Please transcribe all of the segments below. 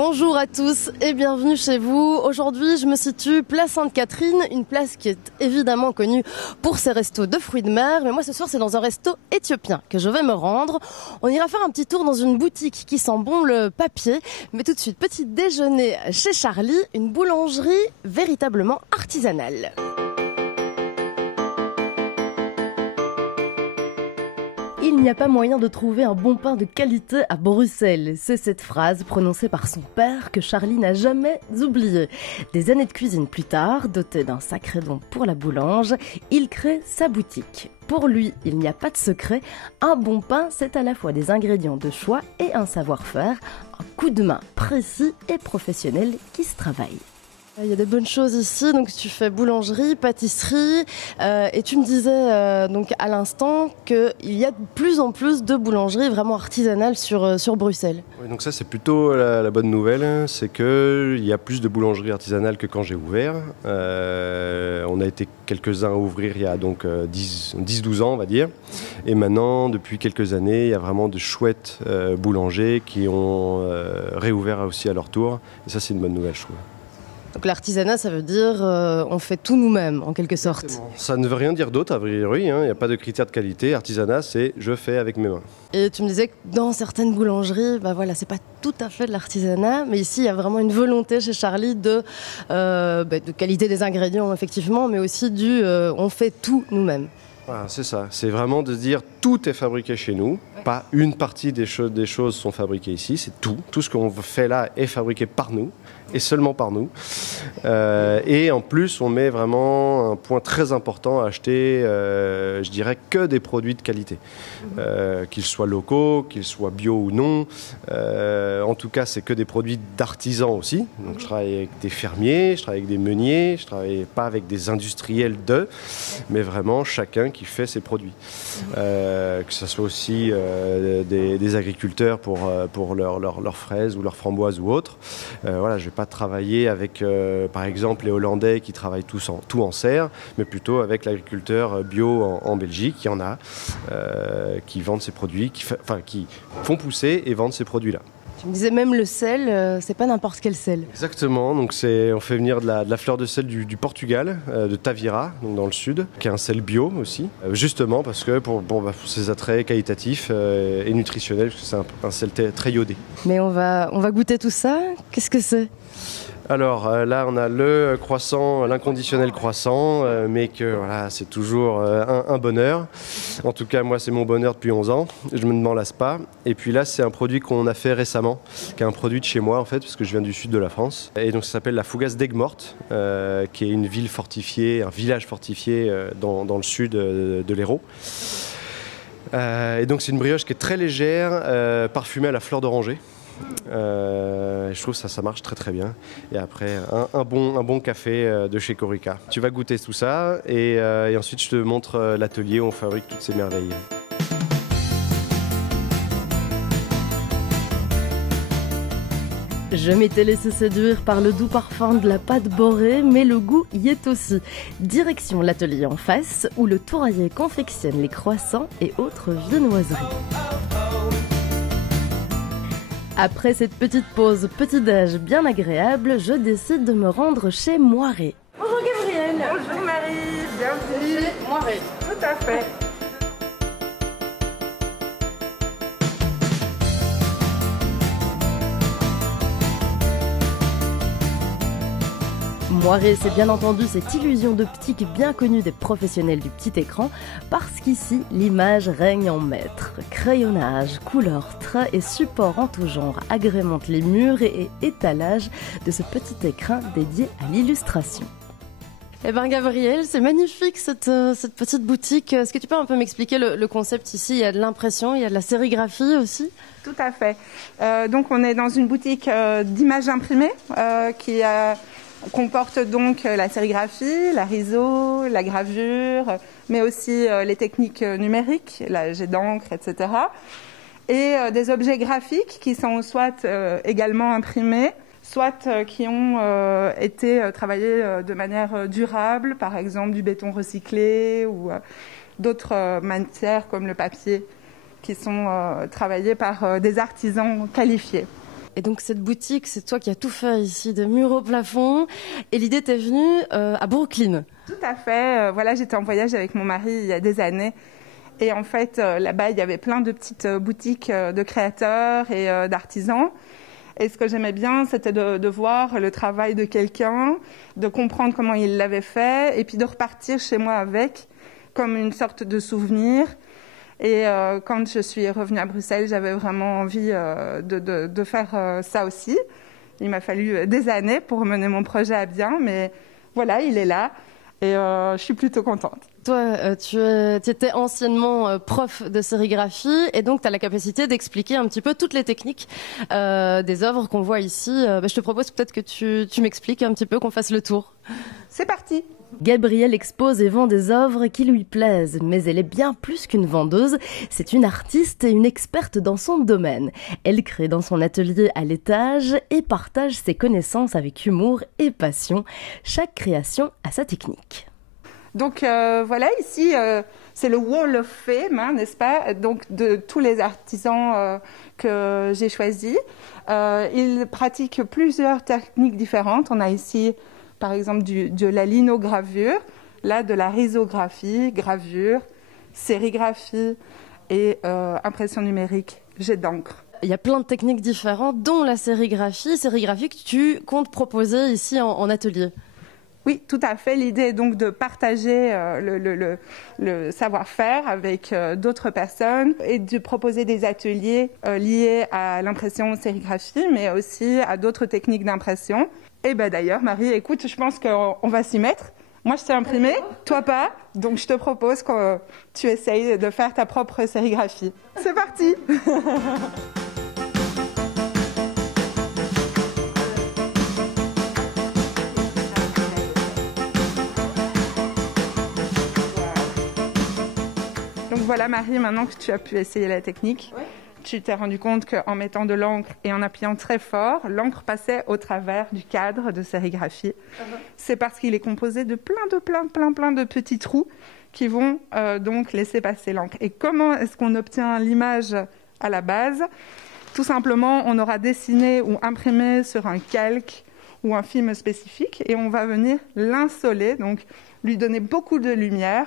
Bonjour à tous et bienvenue chez vous. Aujourd'hui, je me situe place Sainte-Catherine, une place qui est évidemment connue pour ses restos de fruits de mer. Mais moi, ce soir, c'est dans un resto éthiopien que je vais me rendre. On ira faire un petit tour dans une boutique qui sent bon le papier. Mais tout de suite, petit déjeuner chez Charlie, une boulangerie véritablement artisanale. Il n'y a pas moyen de trouver un bon pain de qualité à Bruxelles. C'est cette phrase prononcée par son père que Charlie n'a jamais oubliée. Des années de cuisine plus tard, doté d'un sacré don pour la boulange, il crée sa boutique. Pour lui, il n'y a pas de secret. Un bon pain, c'est à la fois des ingrédients de choix et un savoir-faire, un coup de main précis et professionnel qui se travaille. Il y a des bonnes choses ici, donc tu fais boulangerie, pâtisserie, et tu me disais donc à l'instant qu'il y a de plus en plus de boulangeries vraiment artisanales sur Bruxelles. Oui, donc ça c'est plutôt la bonne nouvelle, c'est qu'il y a plus de boulangeries artisanales que quand j'ai ouvert. On a été quelques-uns à ouvrir il y a donc 10-12 ans on va dire, et maintenant depuis quelques années il y a vraiment de chouettes boulangers qui ont réouvert aussi à leur tour, et ça c'est une bonne nouvelle je trouve. Donc l'artisanat, ça veut dire on fait tout nous-mêmes, en quelque sorte. Exactement. Ça ne veut rien dire d'autre, a priori. Il n'y a pas de critères de qualité. Artisanat, c'est je fais avec mes mains. Et tu me disais que dans certaines boulangeries, c'est pas tout à fait de l'artisanat, mais ici, il y a vraiment une volonté chez Charlie de qualité des ingrédients, effectivement, mais aussi on fait tout nous-mêmes. Voilà, c'est ça. C'est vraiment de se dire tout est fabriqué chez nous. Pas une partie des choses sont fabriquées ici, c'est tout. Tout ce qu'on fait là est fabriqué par nous. Et seulement par nous. Et en plus, on met vraiment un point très important à acheter, je dirais, que des produits de qualité. Qu'ils soient locaux, qu'ils soient bio ou non. En tout cas, c'est que des produits d'artisans aussi. Donc, je travaille avec des fermiers, je travaille avec des meuniers, je ne travaille pas avec des industriels mais vraiment chacun qui fait ses produits. Que ce soit aussi des agriculteurs pour leurs fraises ou leurs framboises ou autres. Voilà, je vais pas travailler avec, par exemple, les Hollandais qui travaillent tout en serre, mais plutôt avec l'agriculteur bio en Belgique. Il y en a qui vendent ces produits, qui font pousser et vendent ces produits-là. Tu me disais même le sel, c'est pas n'importe quel sel. Exactement, donc on fait venir de la fleur de sel du Portugal, de Tavira, donc dans le sud, qui est un sel bio aussi, justement parce que pour ses attraits qualitatifs et nutritionnels, parce que c'est un sel très iodé. Mais on va goûter tout ça. Qu'est-ce que c'est ? Alors là, on a le croissant, l'inconditionnel croissant, mais que voilà, c'est toujours un bonheur. En tout cas, moi, c'est mon bonheur depuis 11 ans. Je ne m'en lasse pas. Et puis là, c'est un produit qu'on a fait récemment, qui est un produit de chez moi, en fait, parce que je viens du sud de la France. Et donc, ça s'appelle la fougasse d'Aigues Mortes, qui est une ville fortifiée, un village fortifié dans le sud de l'Hérault. Et donc, c'est une brioche qui est très légère, parfumée à la fleur d'oranger. Je trouve ça marche très très bien. Et après un bon café de chez Corica. Tu vas goûter tout ça et ensuite je te montre l'atelier où on fabrique toutes ces merveilles. Je m'étais laissé séduire par le doux parfum de la pâte beurrée, mais le goût y est aussi. Direction l'atelier en face où le tourailler confectionne les croissants et autres viennoiseries. Après cette petite pause petit-déj bien agréable, je décide de me rendre chez Moiré. Bonjour Gabrielle. Bonjour Marie, bienvenue. Chez Moiré. Tout à fait. Moiré, c'est bien entendu cette illusion d'optique bien connue des professionnels du petit écran, parce qu'ici, l'image règne en maître. Crayonnage, couleurs, traits et supports en tout genre agrémentent les murs et étalages de ce petit écrin dédié à l'illustration. Eh bien Gabrielle, c'est magnifique cette petite boutique. Est-ce que tu peux un peu m'expliquer le concept ici ? Il y a de l'impression, il y a de la sérigraphie aussi ? Tout à fait. Donc on est dans une boutique d'images imprimées qui comporte donc la sérigraphie, la riso, la gravure, mais aussi les techniques numériques, la jet d'encre, etc. Et des objets graphiques qui sont soit également imprimés, soit qui ont été travaillés de manière durable, par exemple du béton recyclé ou d'autres matières comme le papier, qui sont travaillées par des artisans qualifiés. Et donc cette boutique, c'est toi qui as tout fait ici, de mur au plafond. Et l'idée t'est venue à Brooklyn. Tout à fait. Voilà, j'étais en voyage avec mon mari il y a des années. Et en fait, là-bas, il y avait plein de petites boutiques de créateurs et d'artisans. Et ce que j'aimais bien, c'était de voir le travail de quelqu'un, de comprendre comment il l'avait fait, et puis de repartir chez moi avec, comme une sorte de souvenir. Et quand je suis revenue à Bruxelles, j'avais vraiment envie de faire ça aussi. Il m'a fallu des années pour mener mon projet à bien, mais voilà, il est là. Et je suis plutôt contente. Toi, tu étais anciennement prof de sérigraphie et donc tu as la capacité d'expliquer un petit peu toutes les techniques des œuvres qu'on voit ici. Je te propose peut-être que tu m'expliques un petit peu, qu'on fasse le tour. C'est parti! Gabrielle expose et vend des œuvres qui lui plaisent, mais elle est bien plus qu'une vendeuse. C'est une artiste et une experte dans son domaine. Elle crée dans son atelier à l'étage et partage ses connaissances avec humour et passion. Chaque création a sa technique. Donc voilà, ici, c'est le Wall of Fame, hein, n'est-ce pas? Donc de tous les artisans que j'ai choisis. Ils pratiquent plusieurs techniques différentes. On a ici, par exemple, de la linogravure, là de la risographie, gravure, sérigraphie et impression numérique, jet d'encre. Il y a plein de techniques différentes, dont la sérigraphie que tu comptes proposer ici en atelier. Oui, tout à fait. L'idée est donc de partager le savoir-faire avec d'autres personnes et de proposer des ateliers liés à l'impression sérigraphie, mais aussi à d'autres techniques d'impression. Et d'ailleurs, Marie, écoute, je pense qu'on va s'y mettre. Moi, je t'ai imprimé, toi pas. Donc, je te propose que tu essayes de faire ta propre sérigraphie. C'est parti! Donc voilà Marie, maintenant que tu as pu essayer la technique, tu t'es rendu compte qu'en mettant de l'encre et en appuyant très fort, l'encre passait au travers du cadre de sérigraphie. C'est parce qu'il est composé de plein de petits trous qui vont donc laisser passer l'encre. Et comment est-ce qu'on obtient l'image à la base? Tout simplement, on aura dessiné ou imprimé sur un calque ou un film spécifique et on va venir l'insoler, donc lui donner beaucoup de lumière.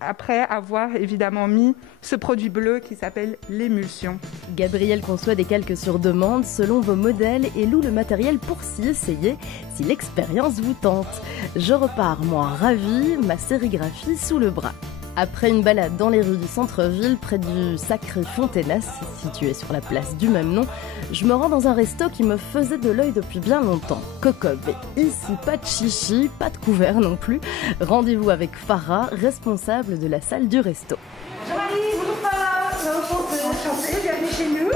Après avoir évidemment mis ce produit bleu qui s'appelle l'émulsion. Gabrielle conçoit des calques sur demande selon vos modèles et loue le matériel pour s'y essayer si l'expérience vous tente. Je repars, moi, ravie, ma sérigraphie sous le bras. Après une balade dans les rues du centre-ville, près du Sacré Fontenas, situé sur la place du même nom, je me rends dans un resto qui me faisait de l'œil depuis bien longtemps. Cocob. Et ici, pas de chichi, pas de couvert non plus. Rendez-vous avec Farah, responsable de la salle du resto. Bonjour Marie, bonjour Farah, enchantée, bienvenue chez nous.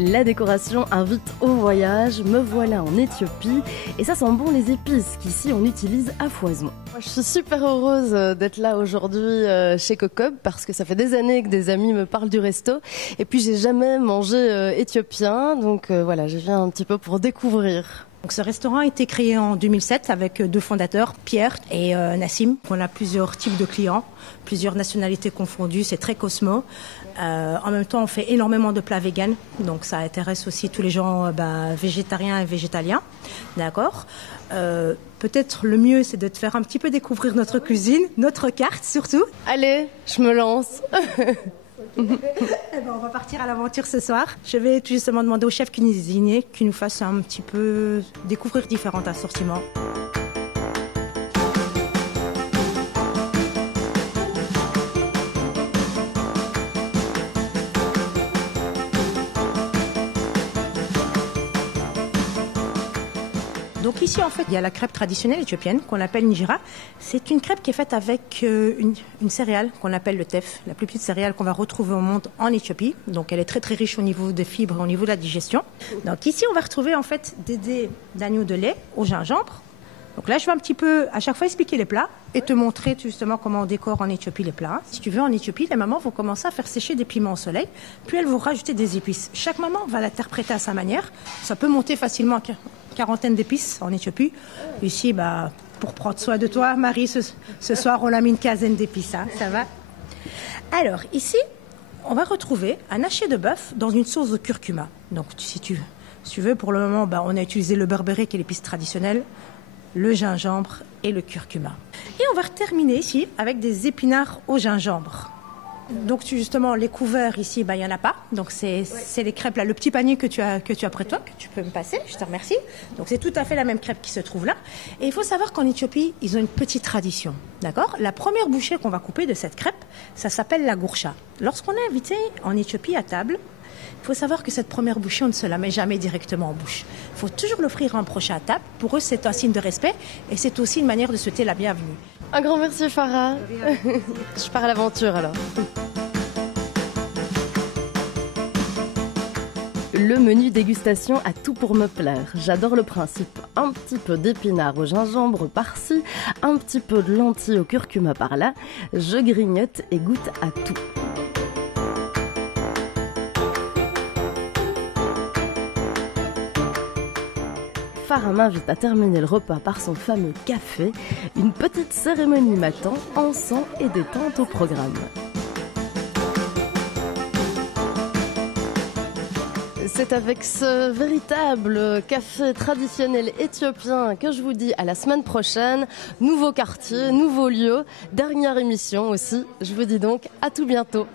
La décoration invite au voyage, me voilà en Éthiopie et ça sent bon les épices qu'ici on utilise à foison. Moi, je suis super heureuse d'être là aujourd'hui chez Cocob parce que ça fait des années que des amis me parlent du resto et puis j'ai jamais mangé éthiopien donc voilà, je viens un petit peu pour découvrir. Donc, ce restaurant a été créé en 2007 avec deux fondateurs, Pierre et Nassim. On a plusieurs types de clients, plusieurs nationalités confondues, c'est très cosmo. En même temps, on fait énormément de plats véganes, donc ça intéresse aussi tous les gens végétariens et végétaliens. D'accord. Peut-être le mieux, c'est de te faire un petit peu découvrir notre cuisine, notre carte surtout. Allez, je me lance. On va partir à l'aventure ce soir. Je vais tout justement demander au chef cuisinier qu'il nous fasse un petit peu découvrir différents assortiments. Donc ici, en fait, il y a la crêpe traditionnelle éthiopienne qu'on appelle Injera. C'est une crêpe qui est faite avec une céréale qu'on appelle le teff, la plus petite céréale qu'on va retrouver au monde en Éthiopie. Donc elle est très très riche au niveau des fibres et au niveau de la digestion. Donc ici, on va retrouver en fait des dés d'agneau de lait au gingembre. Donc là, je vais un petit peu à chaque fois expliquer les plats et te montrer justement comment on décore en Éthiopie les plats. Si tu veux, en Éthiopie, les mamans vont commencer à faire sécher des piments au soleil, puis elles vont rajouter des épices. Chaque maman va l'interpréter à sa manière. Ça peut monter facilement à quarantaine d'épices en Éthiopie. Ici, pour prendre soin de toi, Marie. Ce soir, on a mis une quinzaine d'épices, hein, ça va? Alors, ici, on va retrouver un haché de bœuf dans une sauce au curcuma. Donc, si tu veux, pour le moment, on a utilisé le beurre qui est l'épice traditionnelle, le gingembre et le curcuma. Et on va terminer ici avec des épinards au gingembre. Donc justement, les couverts ici, il n'y en a pas. Donc c'est les crêpes là, le petit panier que tu as près de toi, que tu peux me passer, je te remercie. Donc c'est tout à fait la même crêpe qui se trouve là. Et il faut savoir qu'en Éthiopie, ils ont une petite tradition, d'accord? La première bouchée qu'on va couper de cette crêpe, ça s'appelle la gourcha. Lorsqu'on est invité en Éthiopie à table, il faut savoir que cette première bouchée, on ne se la met jamais directement en bouche. Il faut toujours l'offrir à un prochain à table. Pour eux, c'est un signe de respect et c'est aussi une manière de souhaiter la bienvenue. Un grand merci, Farah. Je pars à l'aventure alors. Le menu dégustation a tout pour me plaire. J'adore le principe. Un petit peu d'épinards au gingembre par-ci, un petit peu de lentilles au curcuma par-là. Je grignote et goûte à tout. Farah m'invite à terminer le repas par son fameux café. Une petite cérémonie m'attend, encens et détente au programme. C'est avec ce véritable café traditionnel éthiopien que je vous dis à la semaine prochaine. Nouveau quartier, nouveau lieu, dernière émission aussi. Je vous dis donc à tout bientôt.